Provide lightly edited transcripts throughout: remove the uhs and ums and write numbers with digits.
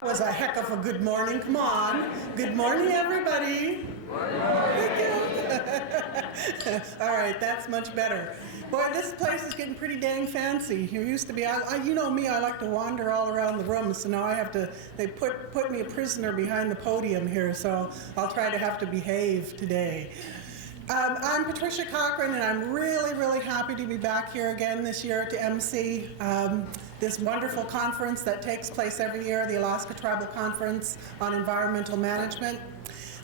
That was a heck of a good morning. Come on. Good morning, everybody. Thank you. All right, that's much better. Boy, this place is getting pretty dang fancy. You used to be, you know me, I like to wander all around the room, so now I have to, they put me a prisoner behind the podium here, so I'll try to have to behave today. I'm Patricia Cochran, and I'm really, really happy to be back here again this year to MC this wonderful conference that takes place every year, the Alaska Tribal Conference on Environmental Management.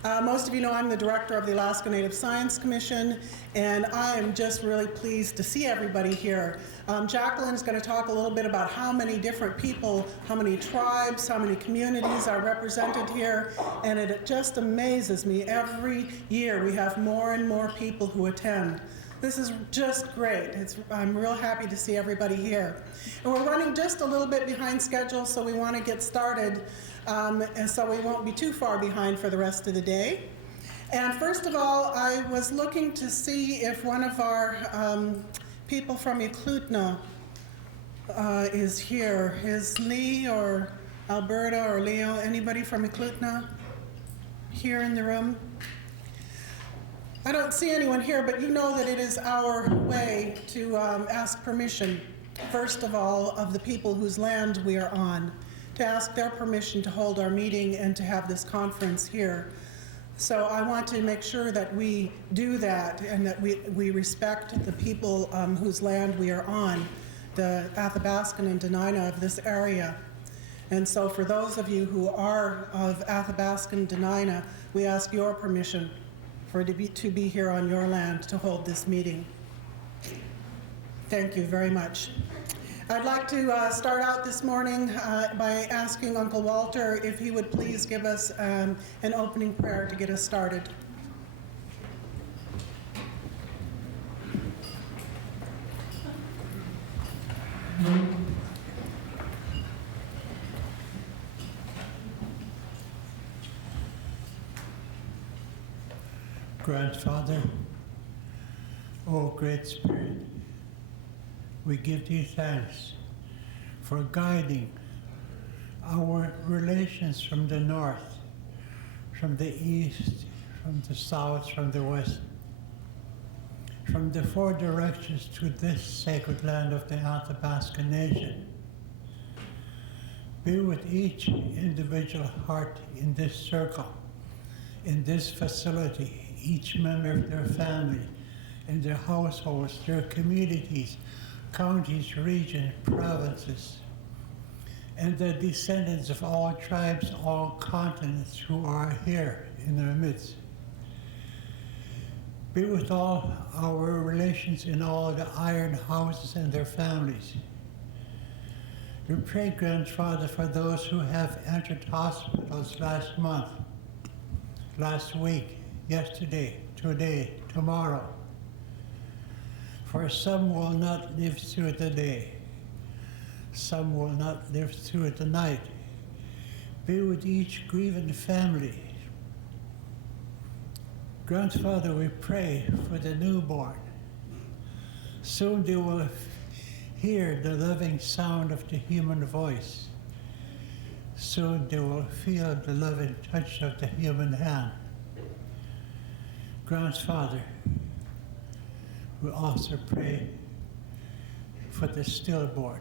Most of you know I'm the director of the Alaska Native Science Commission, and I am just really pleased to see everybody here. Jacqueline is going to talk a little bit about how many different people, how many tribes, how many communities are represented here, and it just amazes me. Every year we have more and more people who attend. This is just great. I'm real happy to see everybody here. And we're running just a little bit behind schedule, so we want to get started, and so we won't be too far behind for the rest of the day. And first of all, I was looking to see if one of our people from Eklutna is here. Is Lee or Alberta or Leo, anybody from Eklutna here in the room? I don't see anyone here, but you know that it is our way to ask permission, first of all, of the people whose land we are on, to ask their permission to hold our meeting and to have this conference here. So I want to make sure that we do that and that we respect the people whose land we are on, the Athabaskan and Dena'ina of this area. And so for those of you who are of Athabaskan Dena'ina, we ask your permission to be here on your land to hold this meeting. Thank you very much. I'd like to start out this morning by asking Uncle Walter if he would please give us an opening prayer to get us started. Grandfather, O Great Spirit, we give thee thanks for guiding our relations from the north, from the east, from the south, from the west, from the four directions to this sacred land of the Athabaskan Nation. Be with each individual heart in this circle, in this facility, each member of their family, in their households, their communities, counties, regions, provinces, and the descendants of all tribes, all continents who are here in our midst. Be with all our relations in all the iron houses and their families. We pray, Grandfather, for those who have entered hospitals last month, last week, yesterday, today, tomorrow. For some will not live through the day. Some will not live through the night. Be with each grieving family. Grandfather, we pray for the newborn. Soon they will hear the loving sound of the human voice. Soon they will feel the loving touch of the human hand. Grandfather, we also pray for the stillborn.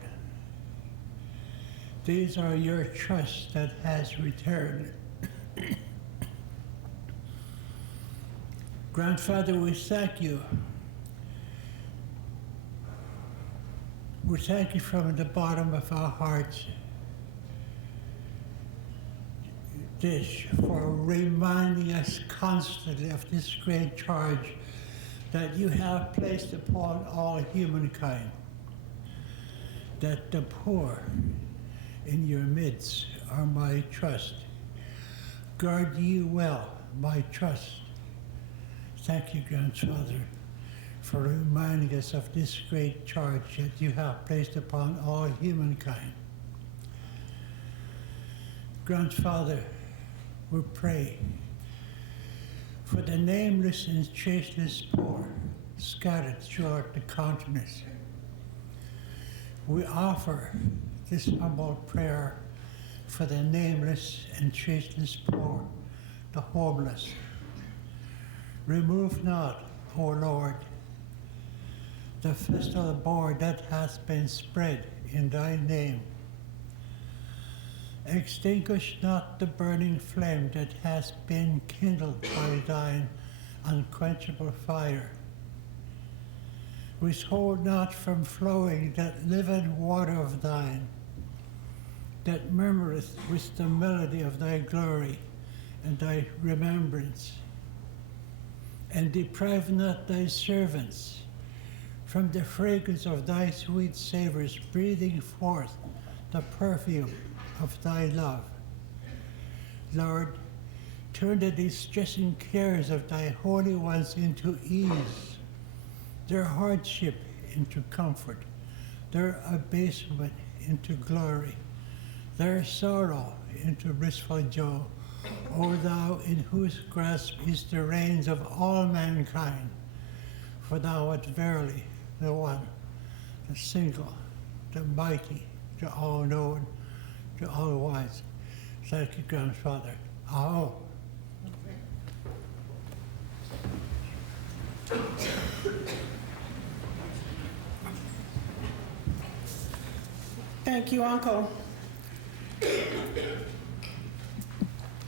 These are your trust that has returned. Grandfather, we thank you. We thank you from the bottom of our hearts for reminding us constantly of this great charge that you have placed upon all humankind, that the poor in your midst are my trust. Guard ye well my trust. Thank you, Grandfather, for reminding us of this great charge that you have placed upon all humankind. Grandfather, we pray for the nameless and traceless poor scattered throughout the continent. We offer this humble prayer for the nameless and traceless poor, the homeless. Remove not, O Lord, the festal board that hath been spread in thy name. Extinguish not the burning flame that has been kindled by thine unquenchable fire. Withhold not from flowing that living water of thine, that murmureth with the melody of thy glory and thy remembrance. And deprive not thy servants from the fragrance of thy sweet savors, breathing forth the perfume of thy love. Lord, turn the distressing cares of thy holy ones into ease, their hardship into comfort, their abasement into glory, their sorrow into blissful joy. O thou in whose grasp is the reins of all mankind, for thou art verily the one, the single, the mighty, the all-knowing, the all-wise. Thank you, Grandfather. Aho. Thank you, Uncle.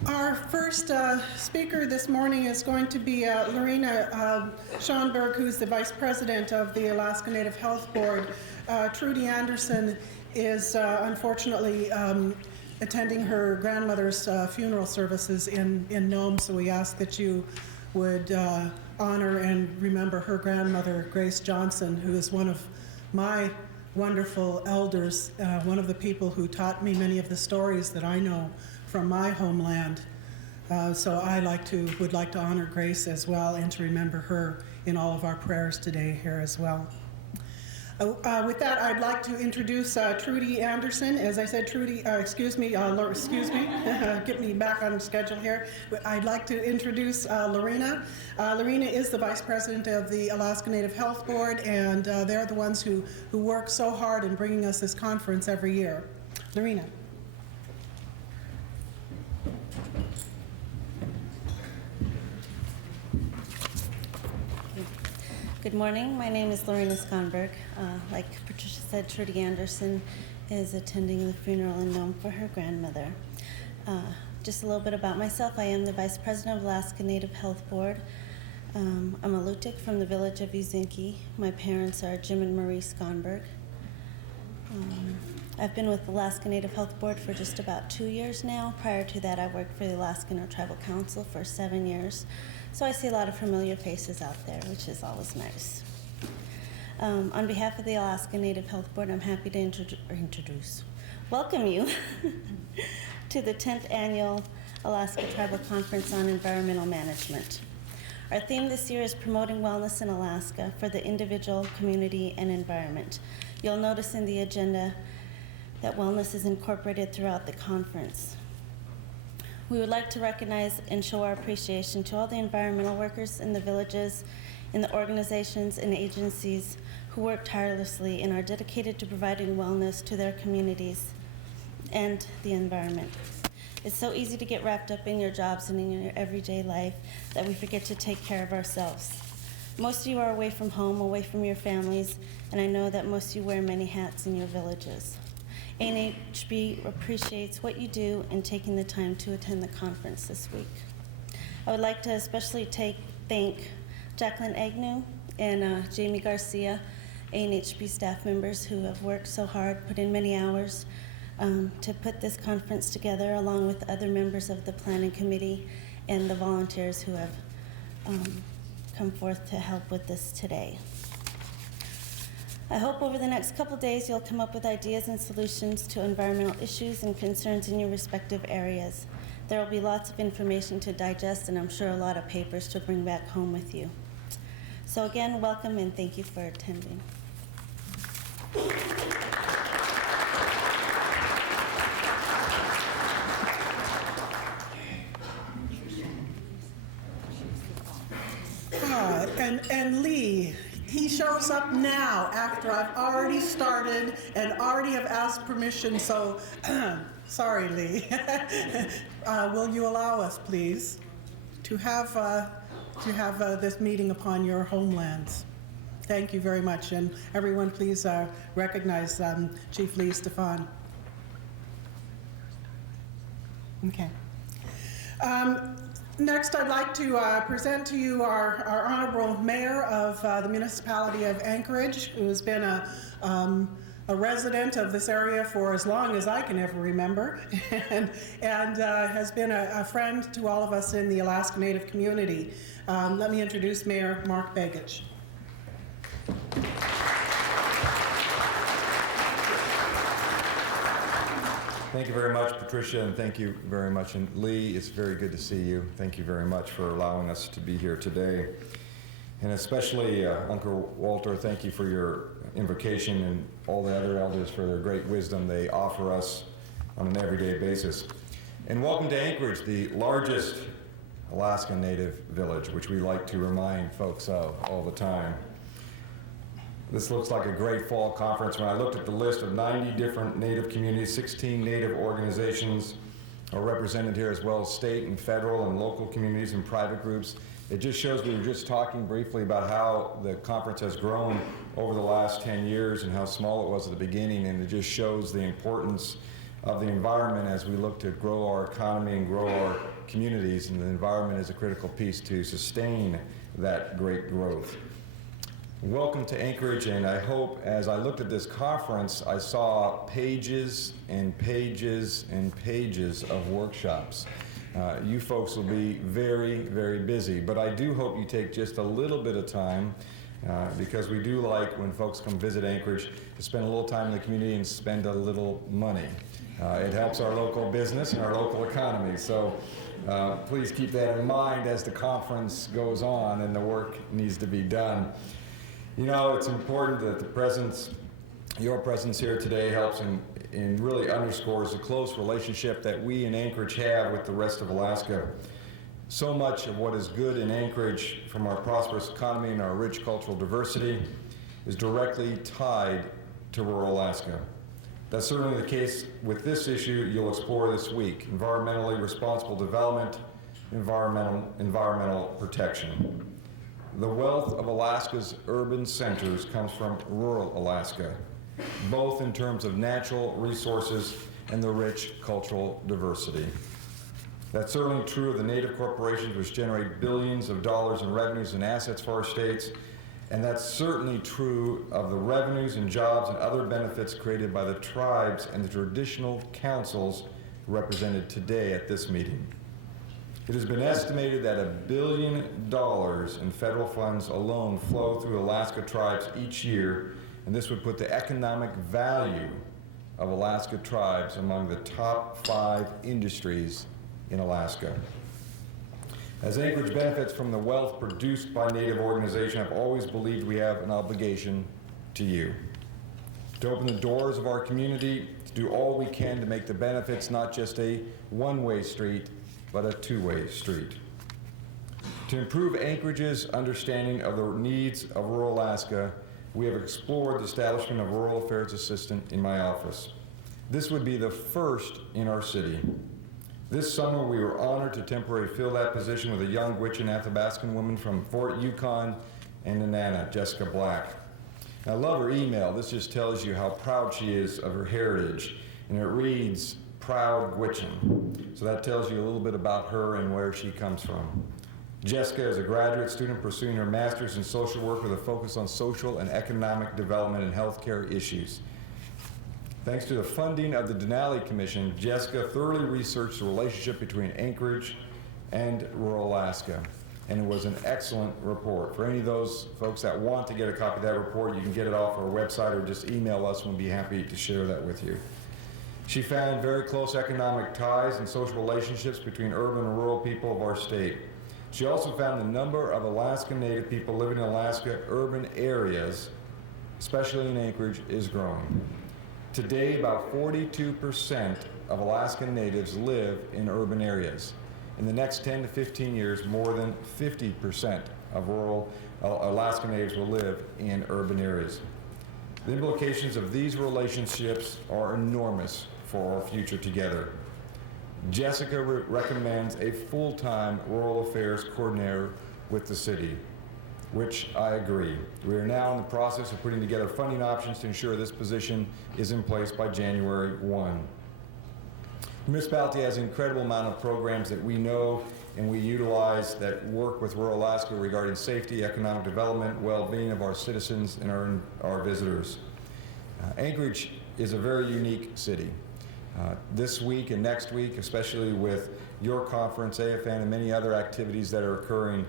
Our first speaker this morning is going to be Lorena Skonberg, who's the Vice President of the Alaska Native Health Board. Trudy Anderson is unfortunately attending her grandmother's funeral services in Nome, so we ask that you would honor and remember her grandmother, Grace Johnson, who is one of my wonderful elders, one of the people who taught me many of the stories that I know from my homeland. So I would like to honor Grace as well and to remember her in all of our prayers today here as well. With that, I'd like to introduce Trudy Anderson. As I said, Trudy, excuse me, get me back on schedule here. I'd like to introduce Lorena. Lorena is the Vice President of the Alaska Native Health Board, and they're the ones who work so hard in bringing us this conference every year. Lorena. Good morning. My name is Lorena Skonberg. Like Patricia said, Trudy Anderson is attending the funeral in Nome for her grandmother. Just a little bit about myself. I am the Vice President of Alaska Native Health Board. I'm a Lutic from the village of Uzinki. My parents are Jim and Marie Skonberg. I've been with the Alaska Native Health Board for just about 2 years now. Prior to that, I worked for the Alaska Tribal Council for 7 years. So I see a lot of familiar faces out there, which is always nice. On behalf of the Alaska Native Health Board, I'm happy to welcome you to the 10th Annual Alaska Tribal Conference on Environmental Management. Our theme this year is Promoting Wellness in Alaska for the Individual, Community, and Environment. You'll notice in the agenda that wellness is incorporated throughout the conference. We would like to recognize and show our appreciation to all the environmental workers in the villages, in the organizations and agencies who work tirelessly and are dedicated to providing wellness to their communities and the environment. It's so easy to get wrapped up in your jobs and in your everyday life that we forget to take care of ourselves. Most of you are away from home, away from your families, and I know that most of you wear many hats in your villages. ANHB appreciates what you do in taking the time to attend the conference this week. I would like to especially thank Jacqueline Agnew and Jamie Garcia, ANHB staff members who have worked so hard, put in many hours to put this conference together, along with other members of the planning committee and the volunteers who have come forth to help with this today. I hope over the next couple days you'll come up with ideas and solutions to environmental issues and concerns in your respective areas. There will be lots of information to digest and I'm sure a lot of papers to bring back home with you. So again, welcome and thank you for attending. And Lee, he shows up now after I've already started and already have asked permission, so Sorry, Lee. Will you allow us, please, to have this meeting upon your homelands? Thank you very much, and everyone please recognize Chief Lee Stefan. Okay. Next, I'd like to present to you our Honorable Mayor of the Municipality of Anchorage, who has been a resident of this area for as long as I can ever remember, and has been a friend to all of us in the Alaska Native community. Let me introduce Mayor Mark Begich. Thank you very much, Patricia, and thank you very much. And Lee, it's very good to see you. Thank you very much for allowing us to be here today. And especially Uncle Walter, thank you for your invocation, and all the other elders for their great wisdom they offer us on an everyday basis. And welcome to Anchorage, the largest Alaska Native village, which we like to remind folks of all the time. This looks like a great fall conference. When I looked at the list of 90 different Native communities, 16 Native organizations are represented here, as well as state and federal and local communities and private groups. It just shows, we were just talking briefly about how the conference has grown over the last 10 years and how small it was at the beginning, and it just shows the importance of the environment as we look to grow our economy and grow our communities, and the environment is a critical piece to sustain that great growth. Welcome to Anchorage, and I hope as I looked at this conference, I saw pages and pages and pages of workshops. You folks will be very, very busy, but I do hope you take just a little bit of time because we do like when folks come visit Anchorage to spend a little time in the community and spend a little money. It helps our local business and our local economy, so please keep that in mind as the conference goes on and the work needs to be done. You know, it's important that your presence here today helps and really underscores the close relationship that we in Anchorage have with the rest of Alaska. So much of what is good in Anchorage, from our prosperous economy and our rich cultural diversity, is directly tied to rural Alaska. That's certainly the case with this issue you'll explore this week: environmentally responsible development, environmental protection. The wealth of Alaska's urban centers comes from rural Alaska, both in terms of natural resources and the rich cultural diversity. That's certainly true of the Native corporations, which generate billions of dollars in revenues and assets for our states, and that's certainly true of the revenues and jobs and other benefits created by the tribes and the traditional councils represented today at this meeting. It has been estimated that $1 billion in federal funds alone flow through Alaska tribes each year, and this would put the economic value of Alaska tribes among the top 5 industries in Alaska. As Anchorage benefits from the wealth produced by Native organizations, I've always believed we have an obligation to you, to open the doors of our community, to do all we can to make the benefits not just a one-way street, but a two-way street. To improve Anchorage's understanding of the needs of rural Alaska, we have explored the establishment of Rural Affairs Assistant in my office. This would be the first in our city. This summer, we were honored to temporarily fill that position with a young Gwich'in Athabascan woman from Fort Yukon and Nenana, Jessica Black. I love her email. This just tells you how proud she is of her heritage, and it reads, "Proud Gwich'in." So that tells you a little bit about her and where she comes from. Jessica is a graduate student pursuing her master's in social work with a focus on social and economic development and healthcare issues. Thanks to the funding of the Denali Commission, Jessica thoroughly researched the relationship between Anchorage and rural Alaska, and it was an excellent report. For any of those folks that want to get a copy of that report, you can get it off our website or just email us, and we'll be happy to share that with you. She found very close economic ties and social relationships between urban and rural people of our state. She also found the number of Alaska Native people living in Alaska urban areas, especially in Anchorage, is growing. Today, about 42% of Alaskan Natives live in urban areas. In the next 10 to 15 years, more than 50% of rural Alaska Natives will live in urban areas. The implications of these relationships are enormous for our future together. Jessica recommends a full-time rural affairs coordinator with the city, which I agree. We are now in the process of putting together funding options to ensure this position is in place by January 1. The municipality has an incredible amount of programs that we know and we utilize that work with rural Alaska regarding safety, economic development, well-being of our citizens and our visitors. Anchorage is a very unique city. This week and next week, especially with your conference, AFN, and many other activities that are occurring,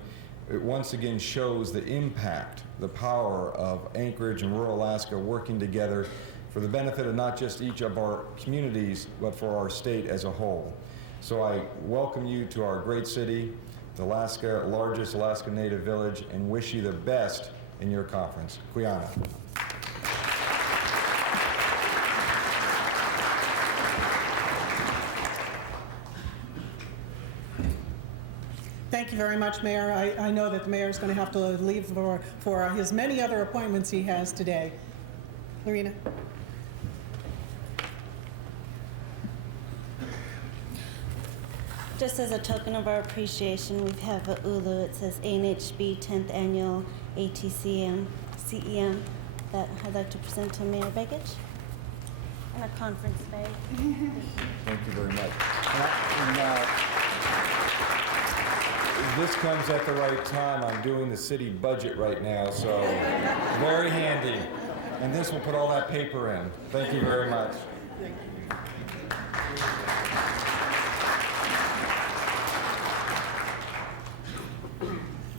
it once again shows the impact, the power of Anchorage and rural Alaska working together for the benefit of not just each of our communities, but for our state as a whole. So I welcome you to our great city, the largest Alaska Native village, and wish you the best in your conference. Kuyana. Thank you very much, Mayor. I know that the mayor is going to have to leave for his many other appointments he has today. Lorena. Just as a token of our appreciation, we have a ULU. It says ANHB 10th Annual ATCM CEM that I'd like to present to Mayor Begich on a conference day. Thank you very much. This comes at the right time. I'm doing the city budget right now, so very handy. And this will put all that paper in. Thank you very much.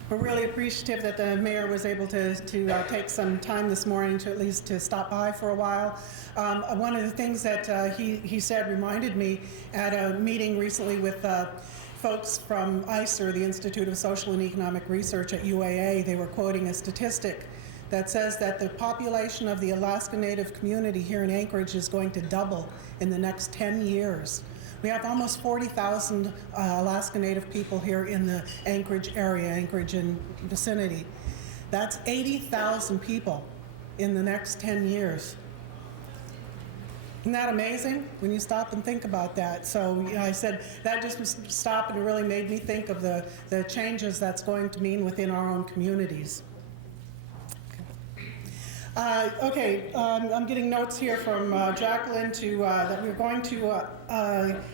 We're really appreciative that the mayor was able to take some time this morning to at least to stop by for a while. One of the things that he said reminded me at a meeting recently with folks from ICER, the Institute of Social and Economic Research at UAA. They were quoting a statistic that says that the population of the Alaska Native community here in Anchorage is going to double in the next 10 years. We have almost 40,000 Alaska Native people here in the Anchorage area, Anchorage and vicinity. That's 80,000 people in the next 10 years. Isn't that amazing when you stop and think about that? So I said that just stopped and really made me think of the changes that's going to mean within our own communities. I'm getting notes here from Jacqueline that we're going to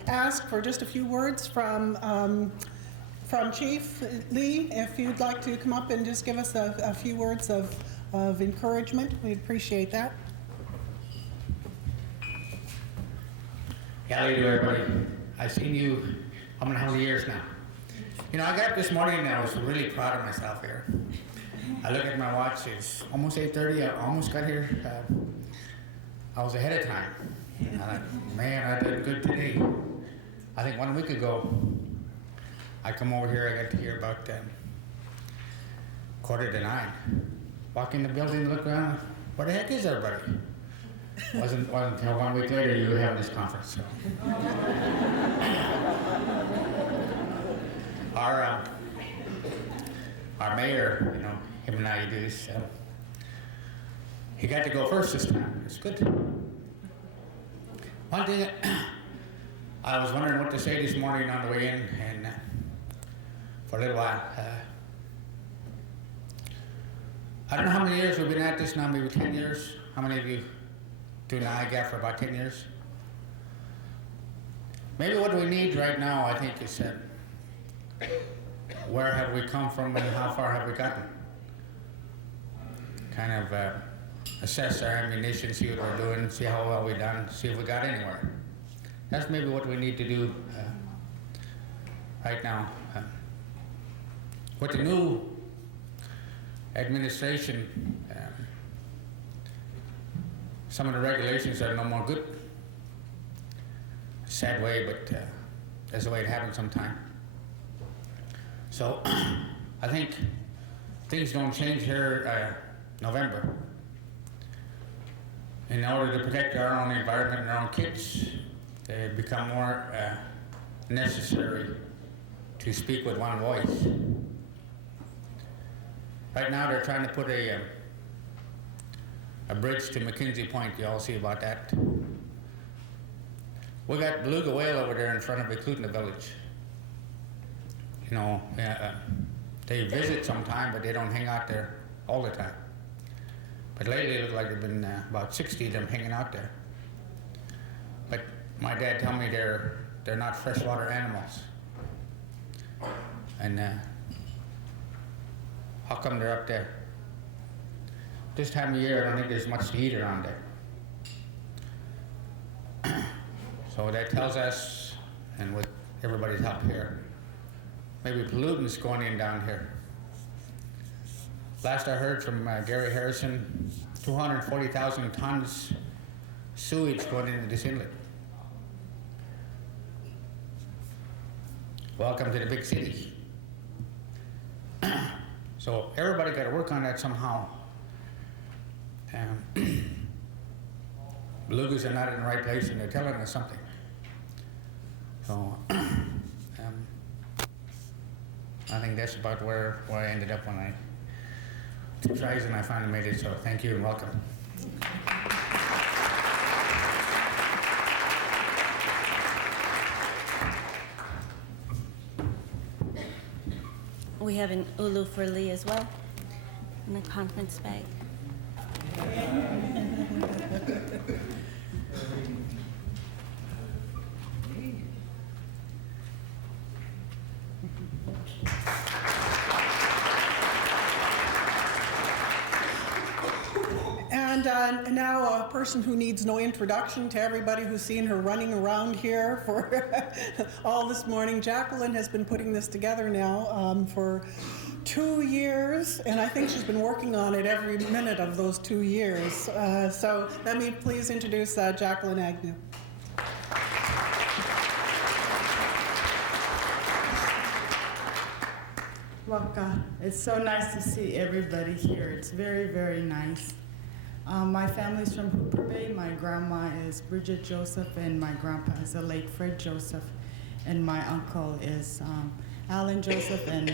ask for just a few words from Chief Lee. If you'd like to come up and just give us a few words of encouragement, we'd appreciate that. How do you do, everybody? I've seen you how many years now? You know, I got up this morning and I was really proud of myself here. I look at my watch, it's almost 8:30, I almost got here. I was ahead of time. And I thought, man, I did good today. I think 1 week ago, I come over here, I got to hear about 8:45. Walk in the building, look around, where the heck is everybody? Wasn't until 1 week later you were having this conference. So. Our mayor, you know, him and I do this. He got to go first this time. It's good. One thing, I was wondering what to say this morning on the way in, and for a little while. I don't know how many years we've been at this now, maybe 10 years. How many of you doing the IGAF for about 10 years? Maybe what we need right now, I think, is where have we come from and how far have we gotten? Kind of assess our ammunition, see what we're doing, see how well we've done, see if we got anywhere. That's maybe what we need to do right now. With the new administration, some of the regulations are no more good. Sad way, but that's the way it happens sometimes. So I think things don't change here November. In order to protect our own environment and our own kids, they become more necessary to speak with one voice. Right now they're trying to put a bridge to McKinsey Point. You all see about that? We got beluga whale over there in front of Eklutna village. You know, they visit sometime, but they don't hang out there all the time. But lately it looks like there've been about 60 of them hanging out there. But my dad told me they're not freshwater animals. And how come they're up there? This time of year, I don't think there's much to eat around there. So that tells us, and with everybody's help here, maybe pollutants going in down here. Last I heard from Gary Harrison, 240,000 tons sewage going into this inlet. Welcome to the big city. So everybody got to work on that somehow. Belugas are not in the right place, and they're telling us something. So I think that's about where I ended up when I took tries and I finally made it. So thank you and welcome. We have an ulu for Lee as well in the conference bag. And now a person who needs no introduction to everybody who's seen her running around here for all this morning. Jacqueline has been putting this together now for 2 years, and I think she's been working on it every minute of those 2 years. So let me please introduce Jacqueline Agnew. Well, God, it's so nice to see everybody here. It's very, very nice. My family's from Hooper Bay. My grandma is Bridget Joseph, and my grandpa is the late Fred Joseph, and my uncle is Alan Joseph, and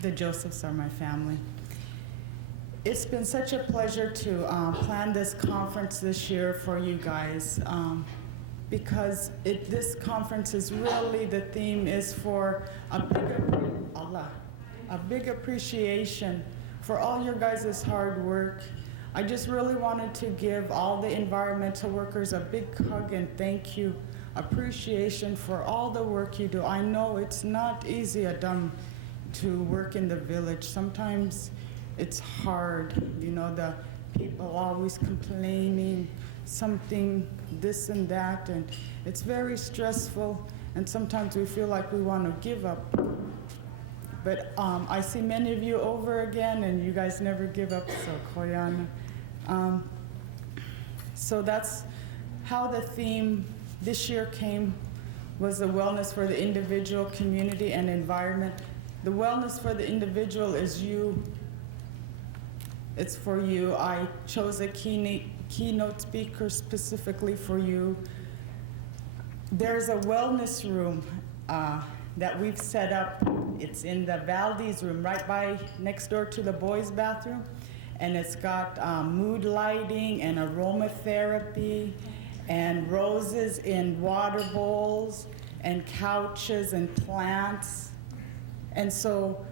the Josephs are my family. It's been such a pleasure to plan this conference this year for you guys, because this conference is really, the theme is for a big appreciation for all your guys' hard work. I just really wanted to give all the environmental workers a big hug and thank you, appreciation for all the work you do. I know it's not easy, to work in the village. Sometimes it's hard, you know, the people always complaining, something, this and that, and it's very stressful, and sometimes we feel like we want to give up. But I see many of you over again, and you guys never give up, so Koyana. So that's how the theme this year was the wellness for the individual, community, and environment. The wellness for the individual is you. It's for you. I chose a keynote speaker specifically for you. There's a wellness room that we've set up. It's in the Valdez room, right by next door to the boys' bathroom. And it's got mood lighting and aromatherapy and roses in water bowls and couches and plants. And so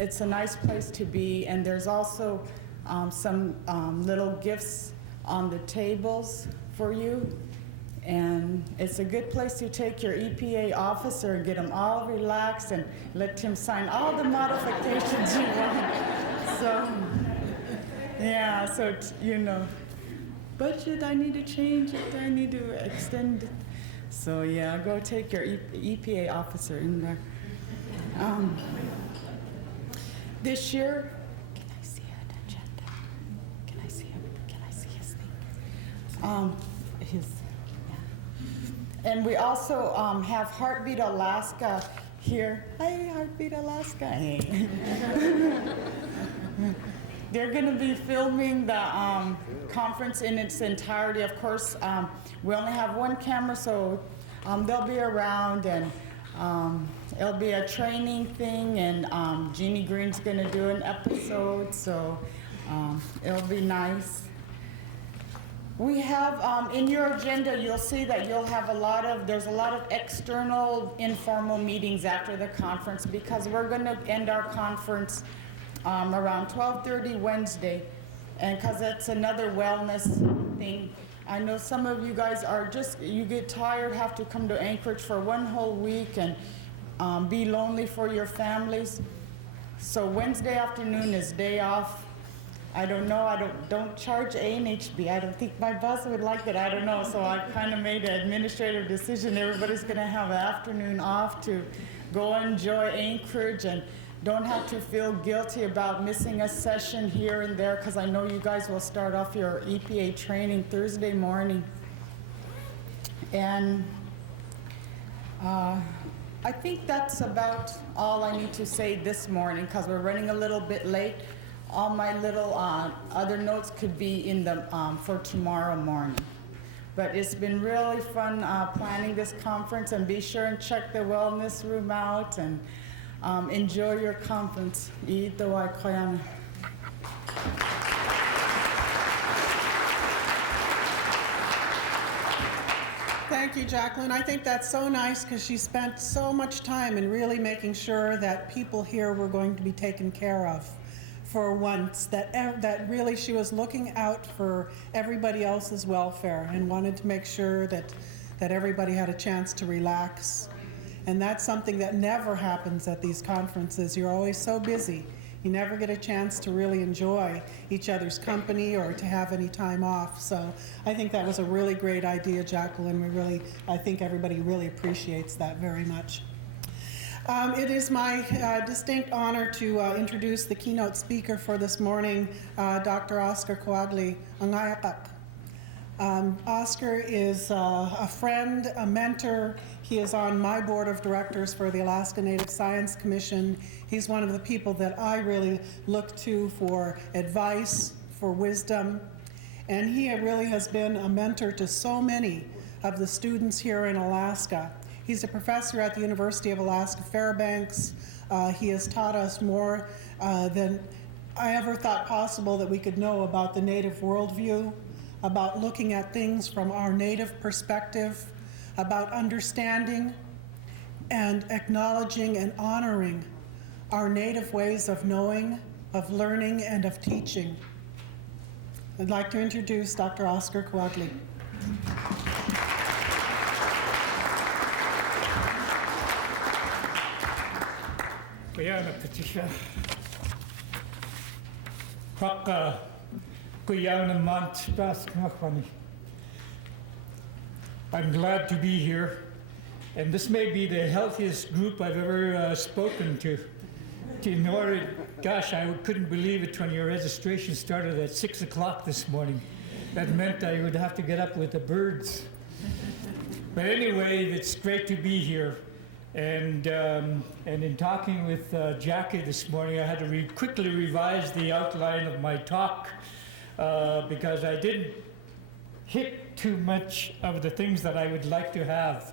it's a nice place to be. And there's also some little gifts on the tables for you. And it's a good place to take your EPA officer and get him all relaxed and let him sign all the modifications you want. So, yeah, so, you know, budget, I need to change it, I need to extend it. So, yeah, go take your EPA officer in there. This year, can I see it, agenda? Can I see him? Can I see his thing? And we also have Heartbeat Alaska here. Hey, Heartbeat Alaska. Hey. They're going to be filming the conference in its entirety. Of course, we only have one camera, so they'll be around, and it'll be a training thing, and Jeannie Green's going to do an episode, so it'll be nice. We have, in your agenda, you'll see that there's a lot of external informal meetings after the conference because we're gonna end our conference around 12:30 Wednesday. And because it's another wellness thing. I know some of you guys you get tired, have to come to Anchorage for one whole week and be lonely for your families. So Wednesday afternoon is day off. I don't know, don't charge A&HB. I don't think my boss would like it, I don't know. So I kind of made an administrative decision. Everybody's gonna have an afternoon off to go enjoy Anchorage and don't have to feel guilty about missing a session here and there, because I know you guys will start off your EPA training Thursday morning. And I think that's about all I need to say this morning, because we're running a little bit late. All my little other notes could be in the for tomorrow morning. But it's been really fun planning this conference, and be sure and check the wellness room out and enjoy your conference. Ito ay koyami. Thank you, Jacqueline. I think that's so nice because she spent so much time in really making sure that people here were going to be taken care of for once, that really she was looking out for everybody else's welfare and wanted to make sure that everybody had a chance to relax. And that's something that never happens at these conferences. You're always so busy. You never get a chance to really enjoy each other's company or to have any time off. So I think that was a really great idea, Jacqueline. I think everybody really appreciates that very much. It is my distinct honor to introduce the keynote speaker for this morning, Dr. Oscar Kawagley. Oscar is a friend, a mentor. He is on my board of directors for the Alaska Native Science Commission. He's one of the people that I really look to for advice, for wisdom, and he really has been a mentor to so many of the students here in Alaska. He's a professor at the University of Alaska Fairbanks. He has taught us more than I ever thought possible that we could know about the Native worldview, about looking at things from our Native perspective, about understanding and acknowledging and honoring our Native ways of knowing, of learning, and of teaching. I'd like to introduce Dr. Oscar Kawagley. Kuyana Patricia. Haka Kuyana Mont Basmakwani. I'm glad to be here, and this may be the healthiest group I've ever spoken to. Gosh, I couldn't believe it when your registration started at 6 o'clock this morning. That meant I would have to get up with the birds. But anyway, it's great to be here. And in talking with Jackie this morning, I had to quickly revise the outline of my talk because I didn't hit too much of the things that I would like to have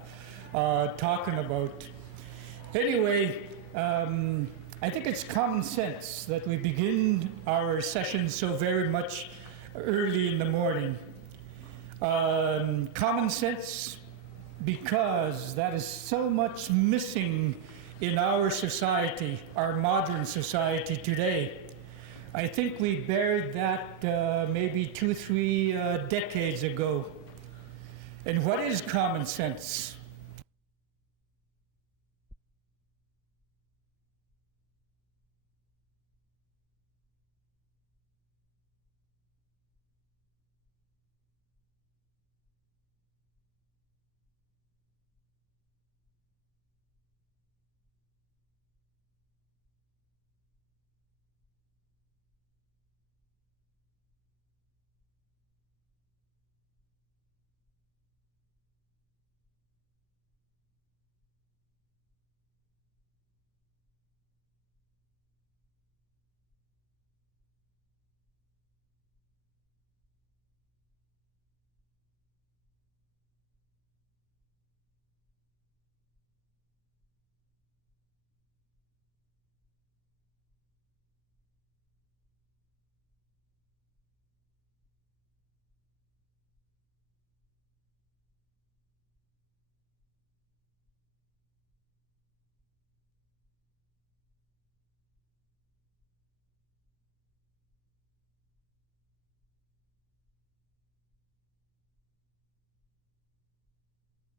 talking about. Anyway, I think it's common sense that we begin our session so very much early in the morning. Common sense, because that is so much missing in our society, our modern society today. I think we buried that maybe 2-3 decades ago. And what is common sense?